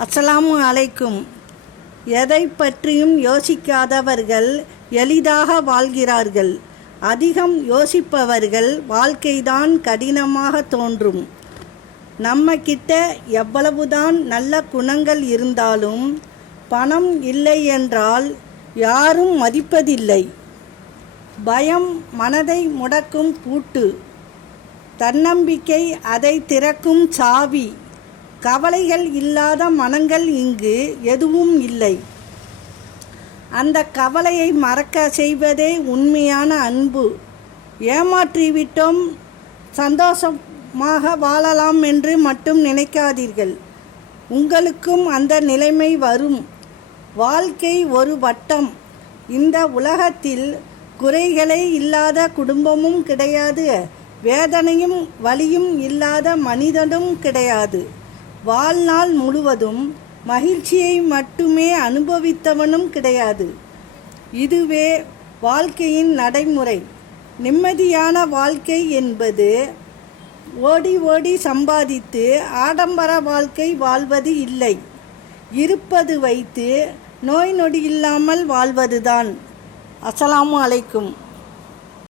அஸ்ஸலாமு அலைக்கும். எதை பற்றியும் யோசிக்காதவர்கள் எளிதாக வாழ்கிறார்கள். அதிகம் யோசிப்பவர்கள் வாழ்க்கைதான் கடினமாக தோன்றும். நம்ம கிட்ட எவ்வளவுதான் நல்ல குணங்கள் இருந்தாலும் பணம் இல்லை என்றால் யாரும் மதிப்பதில்லை. பயம் மனதை முடக்கும் பூட்டு, தன்னம்பிக்கை அதை திறக்கும் சாவி. கவலைகள் இல்லாத மனங்கள் இங்கு எதுவும் இல்லை. அந்த கவலையை மறக்க செய்வதே உண்மையான அன்பு. ஏமாற்றிவிட்டோம், சந்தோஷமாக வாழலாம் என்று மட்டும் நினைக்காதீர்கள். உங்களுக்கும் அந்த நிலைமை வரும். வாழ்க்கை ஒரு வட்டம். இந்த உலகத்தில் குறைகளே இல்லாத குடும்பமும் கிடையாது, வேதனையும் வலியும் இல்லாத மனிதனும் கிடையாது. வாழ்நாள் முழுவதும் மகிழ்ச்சியை மட்டுமே அனுபவித்தவனும் கிடையாது. இதுவே வாழ்க்கையின் நடைமுறை. நிம்மதியான வாழ்க்கை என்பது ஓடி ஓடி சம்பாதித்து ஆடம்பர வாழ்க்கை வாழ்வது இல்லை. இருப்பது வைத்து நோய் நொடி இல்லாமல் வாழ்வதுதான். அஸ்ஸலாமு அலைக்கும்.